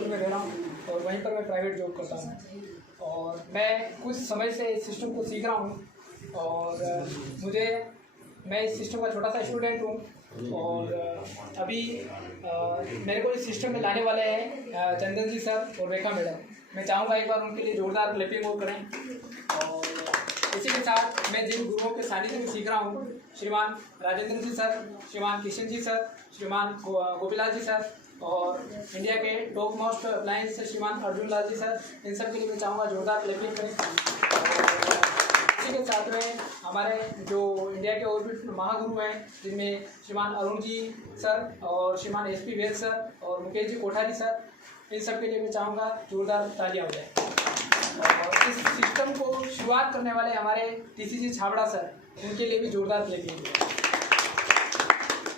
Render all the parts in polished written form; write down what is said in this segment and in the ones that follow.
जबलपुर में रह रहा हूँ और वहीं पर मैं प्राइवेट जॉब करता हूँ और मैं कुछ समय से इस सिस्टम को सीख रहा हूँ और मैं इस सिस्टम का छोटा सा स्टूडेंट हूँ और अभी मेरे को इस सिस्टम में लाने वाले हैं चंदन जी सर और रेखा मैडम। मैं चाहूँगा एक बार उनके लिए जोरदार क्लैपिंग वो करें। और इसी के साथ मैं जिन गुरुओं के सानिध्य में सीख रहा हूँ, श्रीमान राजेंद्र जी सर, श्रीमान किशन जी सर, श्रीमान गोपीलाल जी सर और इंडिया के टॉप मोस्ट अप्लायंस श्रीमान अर्जुन लाल जी सर, इन सब के लिए मैं चाहूँगा जोरदार क्लैपिंग करें। इसी के साथ में हमारे जो इंडिया के और भी महागुरु हैं जिनमें श्रीमान अरुण जी सर और श्रीमान SP वैद सर और मुकेश जी कोठारी सर, इन सब के लिए मैं चाहूँगा जोरदार तालियां हो जाए। और इस सिस्टम को शुरुआत करने वाले हमारे TCG छाबड़ा सर, उनके लिए भी जोरदार क्लैपिंग।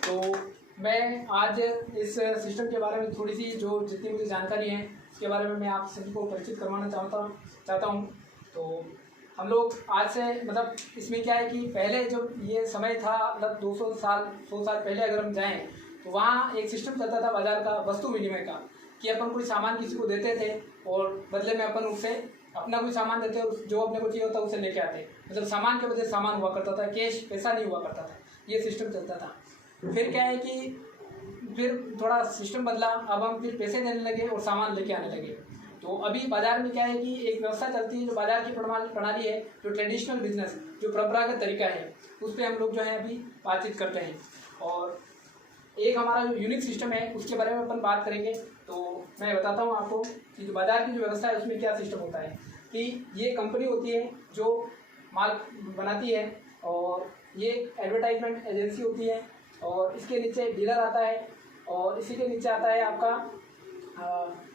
तो मैं आज इस सिस्टम के बारे में थोड़ी सी जो जितनी मुझे जानकारी है उसके बारे में मैं आप सभी को परिचित करवाना चाहता हूँ। तो हम लोग आज से मतलब इसमें क्या है कि पहले जो ये समय था मतलब 200 साल 100 साल पहले अगर हम जाएं तो वहाँ एक सिस्टम चलता था बाजार का वस्तु विनिमय का, कि अपन कोई सामान किसी को देते थे और बदले में अपन उससे अपना कोई सामान देते और जो अपने को चाहिए होता उसे लेके आते। मतलब सामान के बदले सामान हुआ करता था, कैश पैसा नहीं हुआ करता था, ये सिस्टम चलता था। फिर क्या है कि फिर थोड़ा सिस्टम बदला, अब हम फिर पैसे देने लगे और सामान लेके आने लगे। तो अभी बाज़ार में क्या है कि एक व्यवस्था चलती है जो बाज़ार की प्रणाली है, जो ट्रेडिशनल बिजनेस जो परंपरागत तरीका है उस पर हम लोग जो है अभी बातचीत करते हैं। और एक हमारा जो यूनिक सिस्टम है उसके बारे में अपन बात करेंगे। तो मैं बताता हूँ आपको कि जो बाज़ार की जो व्यवस्था है उसमें क्या सिस्टम होता है कि ये कंपनी होती है जो माल बनाती है और ये एडवर्टाइजमेंट एजेंसी होती है और इसके नीचे डीलर आता है और इसी के नीचे आता है आपका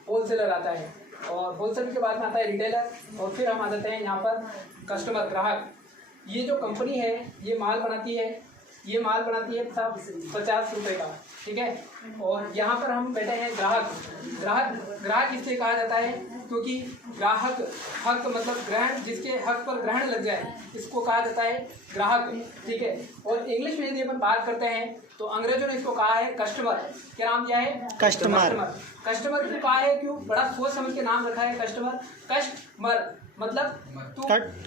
होलसेलर आता है और होलसेलर के बाद में आता है रिटेलर और फिर हम आ जाते हैं यहाँ पर कस्टमर ग्राहक। ये जो कंपनी है ये माल बनाती है सब 50 रुपये का, ठीक है। और यहाँ पर हम बैठे हैं ग्राहक इसलिए कहा जाता है क्योंकि ग्राहक हक मतलब ग्रहण, जिसके हक पर ग्रहण लग जाए इसको कहा जाता है ग्राहक, ठीक है। और इंग्लिश में यदि अपन बात करते हैं तो अंग्रेजों ने इसको कहा है कस्टमर। क्या नाम दिया है? कस्टमर क्यों कहा है? क्यों? बड़ा सोच समझ के नाम रखा है कस्टमर। कस्टमर मतलब तू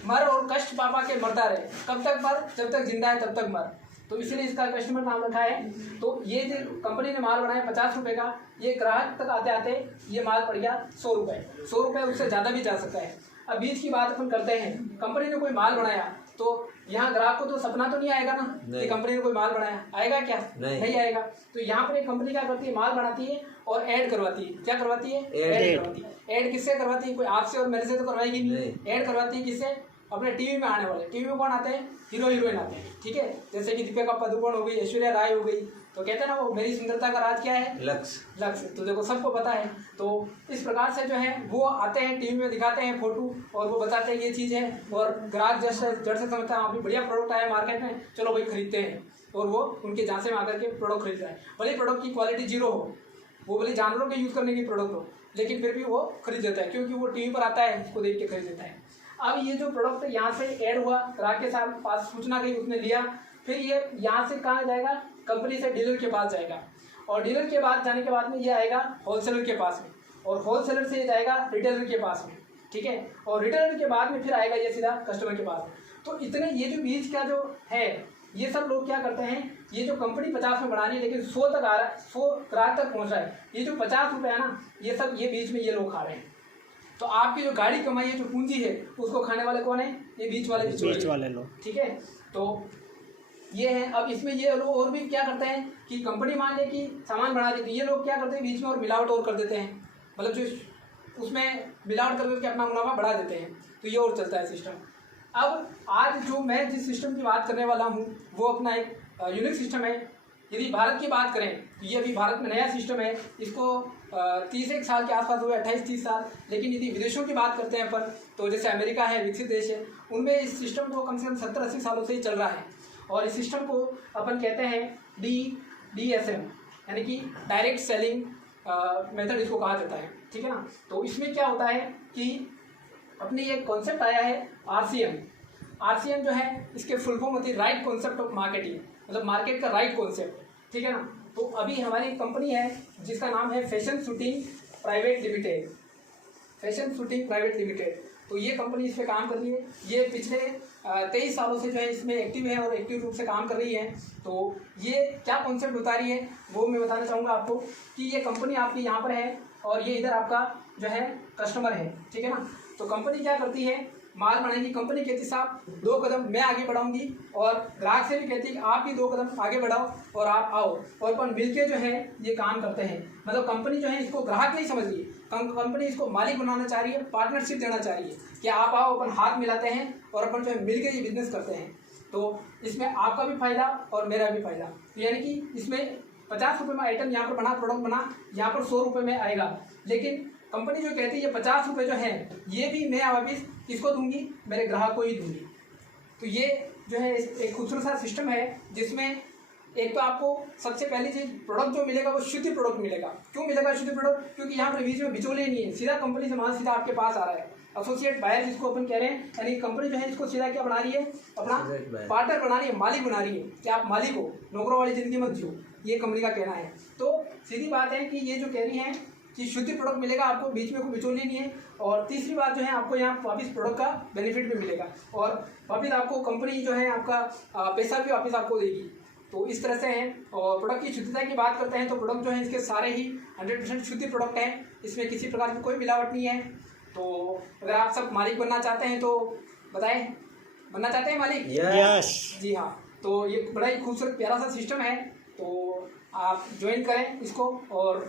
मर और कष्ट पापा के मरता रहे, कब तक मर? जब तक जिंदा है तब तक मर, तो इसीलिए इसका कस्टमर नाम रखा है। तो ये जो कंपनी ने माल बनाया 50 रुपये का, ये ग्राहक तक आते आते ये माल पड़ गया 100 रुपये, उससे ज़्यादा भी जा सकता है। अब बीच की बात अपन करते हैं, कंपनी ने कोई माल बनाया तो यहाँ ग्राहक को तो सपना तो नहीं आएगा ना कि कंपनी ने कोई माल बनाया, आएगा क्या? नहीं आएगा। तो यहाँ पर एक कंपनी क्या करती है, माल बनाती है और ऐड करवाती है। क्या करवाती है? ऐड करवाती है। ऐड किससे करवाती है? कोई आपसे और मेरे से तो करवाएगी नहीं। ऐड करवाती है किससे? अपने टीवी में आने वाले। टीवी में कौन आते हैं? हीरो हीरोइन आते हैं, ठीक है। जैसे कि दीपिका पादुकोण हो गई, ऐश्वर्या राय हो गई, तो कहते हैं ना वो मेरी सुंदरता का राज क्या है? लक्ष्य। तो देखो सबको पता है। तो इस प्रकार से जो है वो आते हैं टीवी में दिखाते हैं फोटो और वो बताते हैं ये चीज़ है और ग्राहक जड़ से समझता है अभी बढ़िया प्रोडक्ट आया मार्केट में, चलो भाई खरीदते हैं। और वो उनके झांसे में आकर के प्रोडक्ट खरीदता है, भले प्रोडक्ट की क्वालिटी जीरो हो, वो भले जानवरों के यूज़ करने की प्रोडक्ट हो, लेकिन फिर भी वो खरीद देता है क्योंकि वो टीवी पर आता है, उसको देख के खरीद देता है। अब ये जो प्रोडक्ट यहाँ से ऐड हुआ, ग्राहक के साथ पास सूचना गई, उसने लिया, फिर ये यहाँ से कहाँ जाएगा? कंपनी से डीलर के पास जाएगा और डीलर के पास जाने के बाद में ये आएगा होलसेलर के पास में और होलसेलर से ये जाएगा रिटेलर के पास में, ठीक है। और रिटेलर के बाद में फिर आएगा ये सीधा कस्टमर के पास में। तो इतने ये जो बीच का जो है ये सब लोग क्या करते हैं, ये जो कंपनी 50 में बढ़ानी है लेकिन 100 तक आ रहा है, 100 ग्राहक तक पहुँच रहा है, ये जो 50 रुपये है ना, ये सब ये बीच में ये लोग खा रहे हैं। तो आपकी जो गाड़ी कमाई है, जो पूंजी है, उसको खाने वाले कौन है? ये बीच वाले लोग, ठीक है। तो ये है। अब इसमें ये लोग और भी क्या करते हैं कि कंपनी मान ले कि सामान बना दी, तो ये लोग क्या करते हैं बीच में और मिलावट और कर देते हैं, मतलब जो उसमें मिलावट करके अपना मुनाफा बढ़ा देते हैं। तो ये और चलता है सिस्टम। अब आज जो मैं जिस सिस्टम की बात करने वाला हूँ वो अपना एक यूनिक सिस्टम है। यदि भारत की बात करें तो ये अभी भारत में नया सिस्टम है, इसको 30 साल के आसपास हुए, 28-30 साल। लेकिन यदि विदेशों की बात करते हैं अपन, तो जैसे अमेरिका है, विकसित देश है, उनमें इस सिस्टम को कम से कम 70-80 सालों से ही चल रहा है। और इस सिस्टम को अपन कहते हैं DSM, यानी कि डायरेक्ट सेलिंग मेथड इसको कहा जाता है, ठीक है ना। तो इसमें क्या होता है कि अपने एक कॉन्सेप्ट आया है RCM जो है, इसके फुल फॉर्म होती है राइट कॉन्सेप्ट ऑफ मार्केटिंग, मतलब मार्केट का राइट कॉन्सेप्ट, ठीक है ना। तो अभी हमारी कंपनी है जिसका नाम है fashion shooting private limited, fashion shooting private limited. तो ये कंपनी इस पर काम कर रही है। ये पिछले 23 सालों से जो है इसमें एक्टिव है और एक्टिव रूप से काम कर रही है। तो ये क्या कॉन्सेप्ट बता रही है वो मैं बताना चाहूँगा आपको कि ये कंपनी आपकी यहाँ पर है और ये इधर आपका जो है कस्टमर है, ठीक है ना। तो कंपनी क्या करती है, माल बनाएगी। कंपनी कहती साहब 2 कदम मैं आगे बढ़ाऊंगी और ग्राहक से भी कहती है आप भी 2 कदम आगे बढ़ाओ और आप आओ और अपन मिलके जो है ये काम करते हैं। मतलब कंपनी जो है इसको ग्राहक नहीं समझ रही है, कंपनी इसको मालिक बनाना चाह रही है, पार्टनरशिप देना चाह रही है कि आप आओ, अपन हाथ मिलाते हैं और अपन जो है मिलके ये बिजनेस करते हैं। तो इसमें आपका भी फायदा और मेरा भी फायदा। यानी कि इसमें 50 रुपये में आइटम यहाँ पर बना, प्रोडक्ट बना, यहाँ पर 100 रुपये में आएगा। लेकिन कंपनी जो कहती है ये 50 रुपये जो है ये भी मैं वापिस किसको दूंगी, मेरे ग्राहक को ही दूंगी। तो ये जो है एक खूबसूरत सा सिस्टम है जिसमें एक तो आपको सबसे पहली चीज प्रोडक्ट जो मिलेगा वो शुद्ध प्रोडक्ट मिलेगा। क्यों मिलेगा शुद्ध प्रोडक्ट? क्योंकि यहाँ पर बीच में बिचौलिए नहीं है, सीधा कंपनी से माल सीधा आपके पास आ रहा है। एसोसिएट बायर जिसको अपन कह रहे हैं, यानी कंपनी जो है इसको सीधा क्या बना रही है, अपना पार्टनर बना रही है, मालिक बना रही है कि आप मालिक हो, नौकरों वाली जिंदगी मत जियो, ये कंपनी का कहना है। तो सीधी बात है कि ये जो कह रही है कि शुद्ध प्रोडक्ट मिलेगा आपको, बीच में कोई बिचौलिए नहीं है। और तीसरी बात जो है आपको यहाँ वापस प्रोडक्ट का बेनिफिट भी मिलेगा और वापस आपको कंपनी जो है आपका पैसा भी वापस आपको देगी। तो इस तरह से है। और प्रोडक्ट की शुद्धता की बात करते हैं तो प्रोडक्ट जो है इसके सारे ही 100% शुद्ध प्रोडक्ट हैं, इसमें किसी प्रकार की कोई मिलावट नहीं है। तो अगर आप सब मालिक बनना चाहते हैं तो बताएं, बनना चाहते हैं मालिक? यस जी हाँ। तो ये बड़ा ही खूबसूरत प्यारा सा सिस्टम है, तो आप ज्वाइन करें इसको और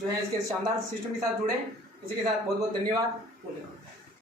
जो है इसके शानदार सिस्टम के साथ जुड़ें। इसी के साथ बहुत बहुत धन्यवाद। बोलिए।